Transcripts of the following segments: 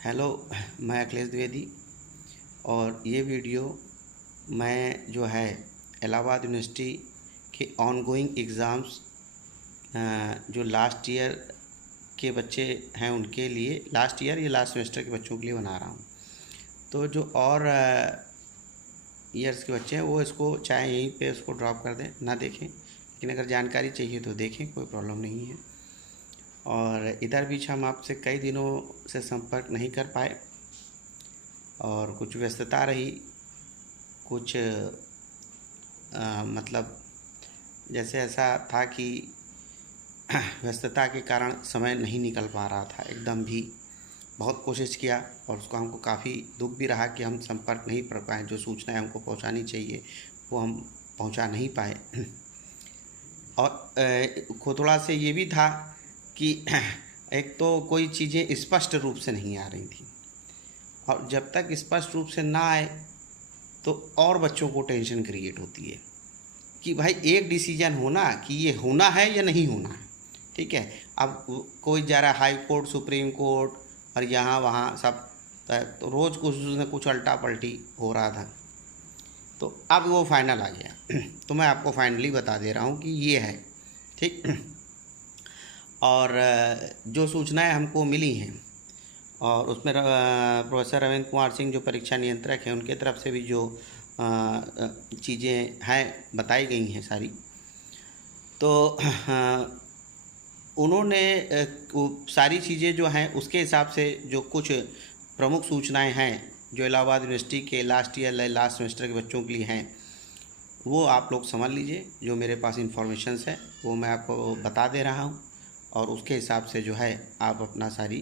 Hello, मैं अखिलेश द्विवेदी और ये वीडियो मैं जो है इलाहाबाद यूनिवर्सिटी के ऑनगोइंग एग्ज़ाम्स जो लास्ट ईयर के बच्चे हैं उनके लिए, लास्ट ईयर या लास्ट सेमेस्टर के बच्चों के लिए बना रहा हूँ। तो जो और ईयर्स के बच्चे हैं वो इसको चाहे यहीं पे उसको ड्रॉप कर दें, ना देखें, लेकिन अगर जानकारी चाहिए तो देखें, कोई प्रॉब्लम नहीं है। और इधर बीच हम आपसे कई दिनों से संपर्क नहीं कर पाए और कुछ व्यस्तता रही, कुछ मतलब जैसे ऐसा था कि व्यस्तता के कारण समय नहीं निकल पा रहा था एकदम भी। बहुत कोशिश किया और उसको हमको काफ़ी दुख भी रहा कि हम संपर्क नहीं कर पाए, जो सूचनाएं हमको पहुंचानी चाहिए वो हम पहुंचा नहीं पाए। और थोड़ा से ये भी था कि एक तो कोई चीज़ें स्पष्ट रूप से नहीं आ रही थी, और जब तक स्पष्ट रूप से ना आए तो और बच्चों को टेंशन क्रिएट होती है कि भाई एक डिसीजन होना कि ये होना है या नहीं होना है। ठीक है, अब कोई जा रहा है हाई कोर्ट, सुप्रीम कोर्ट और यहाँ वहाँ सब, तो रोज़ कुछ न कुछ उल्टा पलटी हो रहा था। तो अब वो फाइनल आ गया। तो मैं आपको फाइनली बता दे रहा हूँ कि ये है, ठीक। और जो सूचनाएं हमको मिली हैं और उसमें प्रोफेसर रविंद्र कुमार सिंह जो परीक्षा नियंत्रक हैं उनके तरफ से भी जो चीज़ें हैं बताई गई हैं सारी, तो उन्होंने सारी चीज़ें जो हैं उसके हिसाब से जो कुछ प्रमुख सूचनाएं हैं जो इलाहाबाद यूनिवर्सिटी के लास्ट ईयर लास्ट सेमेस्टर के बच्चों के लिए हैं, वो आप लोग समझ लीजिए। जो मेरे पास इंफॉर्मेशंस है वो मैं आपको बता दे रहा हूँ और उसके हिसाब से जो है आप अपना सारी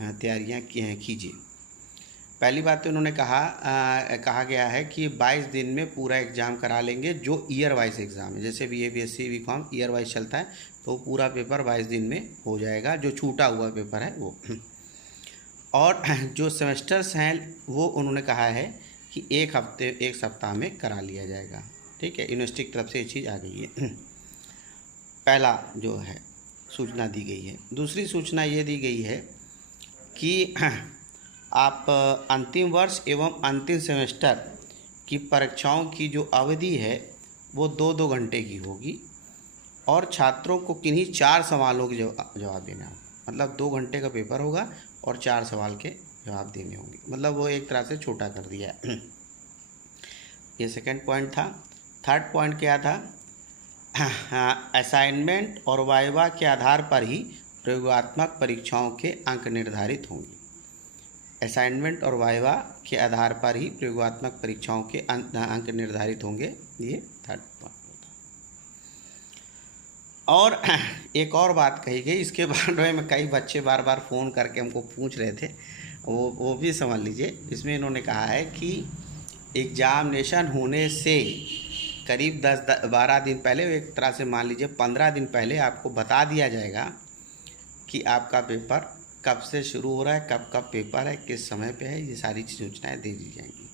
तैयारियाँ कीजिए। पहली बात तो उन्होंने कहा गया है कि 22 दिन में पूरा एग्ज़ाम करा लेंगे, जो ईयर वाइज एग्ज़ाम है। जैसे BA BSc BCom year wise चलता है तो पूरा पेपर 22 दिन में हो जाएगा, जो छूटा हुआ पेपर है वो। और जो सेमेस्टर्स हैं वो उन्होंने कहा है कि एक सप्ताह में करा लिया जाएगा। ठीक है, यूनिवर्सिटी की तरफ से ये चीज़ आ गई है। पहला जो है सूचना दी गई है। दूसरी सूचना ये दी गई है कि आप अंतिम वर्ष एवं अंतिम सेमेस्टर की परीक्षाओं की जो अवधि है वो 2-2 घंटे की होगी और छात्रों को किन्हीं 4 सवालों के जवाब देना होगा। मतलब 2 घंटे का पेपर होगा और 4 सवाल के जवाब देने होंगे। मतलब वो एक तरह से छोटा कर दिया है। ये सेकंड पॉइंट था। थर्ड पॉइंट क्या था? असाइनमेंट और वाइवा के आधार पर ही प्रयोगात्मक परीक्षाओं के अंक निर्धारित होंगे। असाइनमेंट और वाइवा के आधार पर ही प्रयोगात्मक परीक्षाओं के अंक निर्धारित होंगे। ये थर्ड पॉइंट था। और एक और बात कही गई, इसके बारे में कई बच्चे बार बार फ़ोन करके हमको पूछ रहे थे, वो भी समझ लीजिए। इसमें इन्होंने कहा है कि एग्जामिनेशन होने से करीब 10-12 दिन पहले, एक तरह से मान लीजिए 15 दिन पहले आपको बता दिया जाएगा कि आपका पेपर कब से शुरू हो रहा है, कब कब पेपर है, किस समय पे है। ये सारी सूचनाएं दे दी जाएंगी।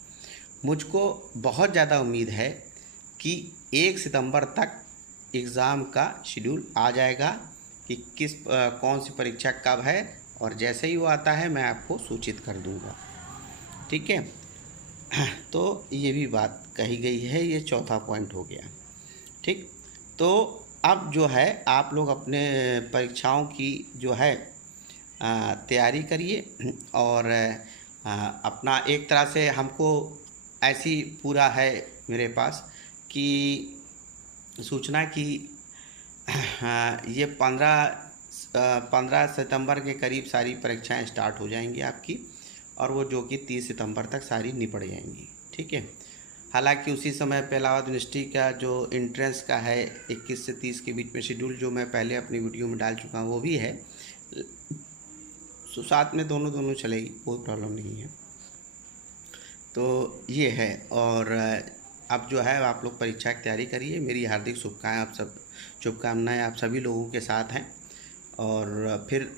मुझको बहुत ज़्यादा उम्मीद है कि 1 सितंबर तक एग्ज़ाम का शेड्यूल आ जाएगा कि कौन सी परीक्षा कब है, और जैसे ही वो आता है मैं आपको सूचित कर दूंगा। ठीक है, तो ये भी बात कही गई है। ये चौथा पॉइंट हो गया। ठीक, तो अब जो है आप लोग अपने परीक्षाओं की जो है तैयारी करिए और अपना एक तरह से हमको ऐसी पूरा है मेरे पास कि सूचना की ये 15 सितंबर के करीब सारी परीक्षाएं स्टार्ट हो जाएंगी आपकी, और वो जो कि 30 सितंबर तक सारी निपट जाएंगी। ठीक है, हालांकि उसी समय पे इलाहाबाद यूनिवर्सिटी का जो एंट्रेंस का है 21 से 30 के बीच में शेड्यूल, जो मैं पहले अपनी वीडियो में डाल चुका हूँ, वो भी है। तो साथ में दोनों चलेगी, कोई प्रॉब्लम नहीं है। तो ये है। और अब जो है आप लोग परीक्षा की तैयारी करिए। मेरी हार्दिक शुभकामनाएं आप सभी लोगों के साथ हैं। और फिर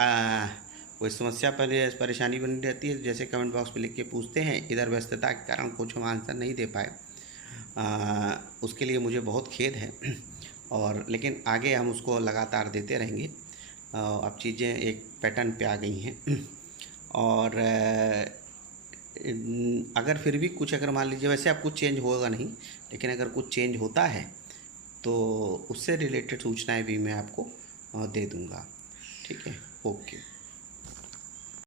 कोई समस्या परेशानी बनी रहती है, जैसे कमेंट बॉक्स में लिख के पूछते हैं। इधर व्यस्तता के कारण कुछ हम आंसर नहीं दे पाए, उसके लिए मुझे बहुत खेद है। और लेकिन आगे हम उसको लगातार देते रहेंगे। अब चीज़ें एक पैटर्न पे आ गई हैं और अगर फिर भी कुछ, अगर मान लीजिए, वैसे अब कुछ चेंज होगा नहीं, लेकिन अगर कुछ चेंज होता है तो उससे रिलेटेड सूचनाएं भी मैं आपको दे दूंगा। ठीक है, ओके।